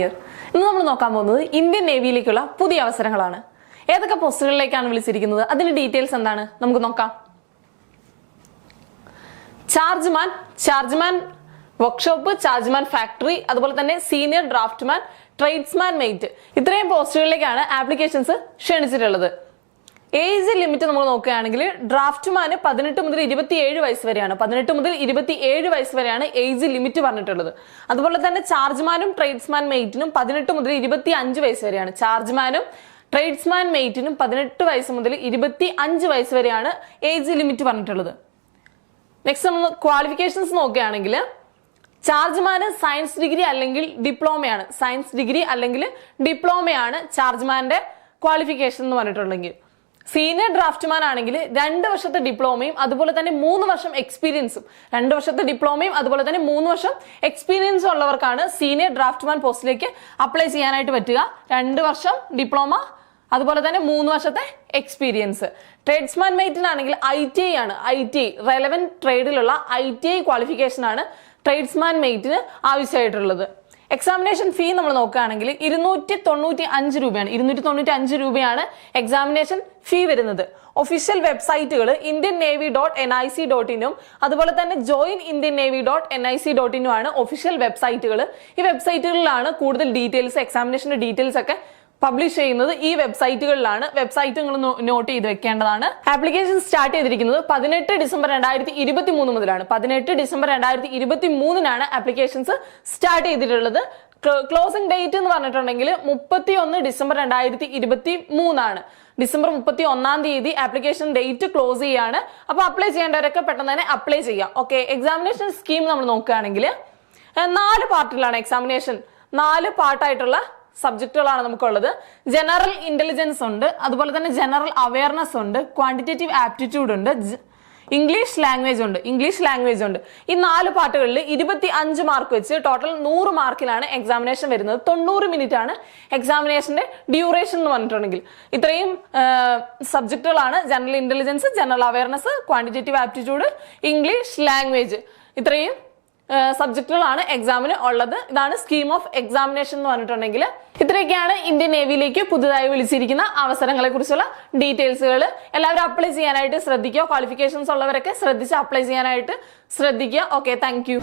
Pioneer. ഇന്ന് നമ്മൾ നോക്കാൻ പോകുന്നത് ഇന്ത്യൻ നേവിയിലേക്കുള്ള പുതിയ അവസരങ്ങളാണ്. ഏതൊക്കെ പോസ്റ്റുകളിലേക്കാണ് വിളിച്ചിരിക്കുന്നത്, അതിന്റെ ഡീറ്റെയിൽസ് എന്താണ് നമുക്ക് നോക്കാം. ചാർജ്മാൻ വർക്ക്ഷോപ്പ്, ചാർജ്മാൻ ഫാക്ടറി, അതുപോലെ തന്നെ സീനിയർ ഡ്രാഫ്റ്റ്മാൻ, ട്രേഡ്സ്മാൻ മെയ്റ്റ്, ഇത്രയും പോസ്റ്റുകളിലേക്കാണ് ആപ്ലിക്കേഷൻസ് ക്ഷണിച്ചിട്ടുള്ളത്. ഏജ് ലിമിറ്റ് നമ്മൾ നോക്കുകയാണെങ്കിൽ ഡ്രാഫ്റ്റ്മാന് 18 മുതൽ 27 വയസ്സ് വരെയാണ്. 18 മുതൽ 27 വയസ്സ് വരെയാണ് ഏജ് ലിമിറ്റ് പറഞ്ഞിട്ടുള്ളത്. അതുപോലെ തന്നെ ചാർജ്മാനും ട്രേഡ്സ്മാൻ മെയ്റ്റിനും 18 മുതൽ 25 വയസ്സ് വരെയാണ്. ചാർജ്മാനും ട്രേഡ്സ്മാൻ മെയ്റ്റിനും 18 വയസ്സ് മുതൽ 25 വയസ്സ് വരെയാണ് ഏജ് ലിമിറ്റ് പറഞ്ഞിട്ടുള്ളത്. നെക്സ്റ്റ് നമ്മൾ ക്വാളിഫിക്കേഷൻസ് നോക്കുകയാണെങ്കിൽ ചാർജ്മാന് സയൻസ് ഡിഗ്രി അല്ലെങ്കിൽ ഡിപ്ലോമയാണ്. സയൻസ് ഡിഗ്രി അല്ലെങ്കിൽ ഡിപ്ലോമയാണ് ചാർജ്മാന്റെ ക്വാളിഫിക്കേഷൻ എന്ന് പറഞ്ഞിട്ടുണ്ടെങ്കിൽ. സീനിയർ ഡ്രാഫ്റ്റ്മാൻ ആണെങ്കിൽ 2 വർഷത്തെ ഡിപ്ലോമയും അതുപോലെ തന്നെ 3 വർഷം എക്സ്പീരിയൻസും. 2 വർഷത്തെ ഡിപ്ലോമയും അതുപോലെ തന്നെ 3 വർഷം എക്സ്പീരിയൻസും ഉള്ളവർക്കാണ് സീനിയർ ഡ്രാഫ്റ്റ്മാൻ പോസ്റ്റിലേക്ക് അപ്ലൈ ചെയ്യാനായിട്ട് പറ്റുക. 2 വർഷം ഡിപ്ലോമ അതുപോലെ തന്നെ 3 വർഷത്തെ എക്സ്പീരിയൻസ്. ട്രേഡ്സ്മാൻ മെയ്റ്റിനാണെങ്കിൽ ITI ആണ്. ITI റെലവന്റ് ട്രേഡിലുള്ള ITI ക്വാളിഫിക്കേഷൻ ആണ് ട്രേഡ്സ്മാൻ മെയ്റ്റിന് ആവശ്യമായിട്ടുള്ളത്. എക്സാമിനേഷൻ ഫീ നമ്മൾ നോക്കുകയാണെങ്കിൽ 295 രൂപയാണ്. 295 രൂപയാണ് എക്സാമിനേഷൻ ഫീ വരുന്നത്. ഒഫീഷ്യൽ വെബ്സൈറ്റുകൾ indiannavy.nic.in അതുപോലെ തന്നെ joinindiannavy.nic.in ആണ് ഒഫീഷ്യൽ വെബ്സൈറ്റുകൾ. ഈ വെബ്സൈറ്റുകളിലാണ് കൂടുതൽ ഡീറ്റെയിൽസ്, എക്സാമിനേഷന്റെ ഡീറ്റെയിൽസ് ഒക്കെ പബ്ലിഷ് ചെയ്യുന്നത്. ഈ വെബ്സൈറ്റുകളിലാണ്. വെബ്സൈറ്റ് നിങ്ങൾ നോട്ട് ചെയ്ത് വെക്കേണ്ടതാണ്. ആപ്ലിക്കേഷൻ സ്റ്റാർട്ട് ചെയ്തിരിക്കുന്നത് 18 ഡിസംബർ 2023 മുതലാണ്. 18 ഡിസംബർ 2023 ആപ്ലിക്കേഷൻസ് സ്റ്റാർട്ട് ചെയ്തിട്ടുള്ളത്. ക്ലോസിംഗ് ഡേറ്റ് എന്ന് പറഞ്ഞിട്ടുണ്ടെങ്കിൽ 31 ഡിസംബർ 2023 ഡിസംബർ 31 തീയതി ആപ്ലിക്കേഷൻ ഡേറ്റ് ക്ലോസ് ചെയ്യാണ്. അപ്പൊ അപ്ലൈ ചെയ്യേണ്ടവരൊക്കെ പെട്ടെന്ന് തന്നെ അപ്ലൈ ചെയ്യാം. ഓക്കെ, എക്സാമിനേഷൻ സ്കീം നമ്മൾ നോക്കുകയാണെങ്കിൽ 4 പാർട്ടിലാണ് എക്സാമിനേഷൻ. 4 പാർട്ടായിട്ടുള്ള സബ്ജക്റ്റുകളാണ് നമുക്കുള്ളത്. ജനറൽ ഇന്റലിജൻസ് ഉണ്ട്, അതുപോലെ തന്നെ ജനറൽ അവയർനെസ് ഉണ്ട്, ക്വാണ്ടിറ്റേറ്റീവ് ആപ്റ്റിറ്റ്യൂഡ് ഉണ്ട്, ഇംഗ്ലീഷ് ലാംഗ്വേജ് ഉണ്ട്. ഈ 4 പാർട്ടുകളിൽ 25 മാർക്ക് വെച്ച് ടോട്ടൽ 100 മാർക്കിലാണ് എക്സാമിനേഷൻ വരുന്നത്. 90 മിനിറ്റ് ആണ് എക്സാമിനേഷന്റെ ഡ്യൂറേഷൻ എന്ന് പറഞ്ഞിട്ടുണ്ടെങ്കിൽ. ഇത്രയും സബ്ജക്റ്റുകളാണ് general intelligence, general awareness, quantitative aptitude, English language, ഇത്രയും സബ്ജക്റ്റുകളാണ് എക്സാമിന് ഉള്ളത്. ഇതാണ് സ്കീം ഓഫ് എക്സാമിനേഷൻ എന്ന് പറഞ്ഞിട്ടുണ്ടെങ്കിൽ. ഇത്രയൊക്കെയാണ് ഇന്ത്യൻ നേവിയിലേക്ക് പുതുതായി വിളിച്ചിരിക്കുന്ന അവസരങ്ങളെ കുറിച്ചുള്ള ഡീറ്റെയിൽസുകൾ. എല്ലാവരും അപ്ലൈ ചെയ്യാനായിട്ട് ശ്രദ്ധിക്കുക. ക്വാളിഫിക്കേഷൻസ് ഉള്ളവരൊക്കെ ശ്രദ്ധിച്ച് അപ്ലൈ ചെയ്യാനായിട്ട് ശ്രദ്ധിക്കുക. Okay, thank you.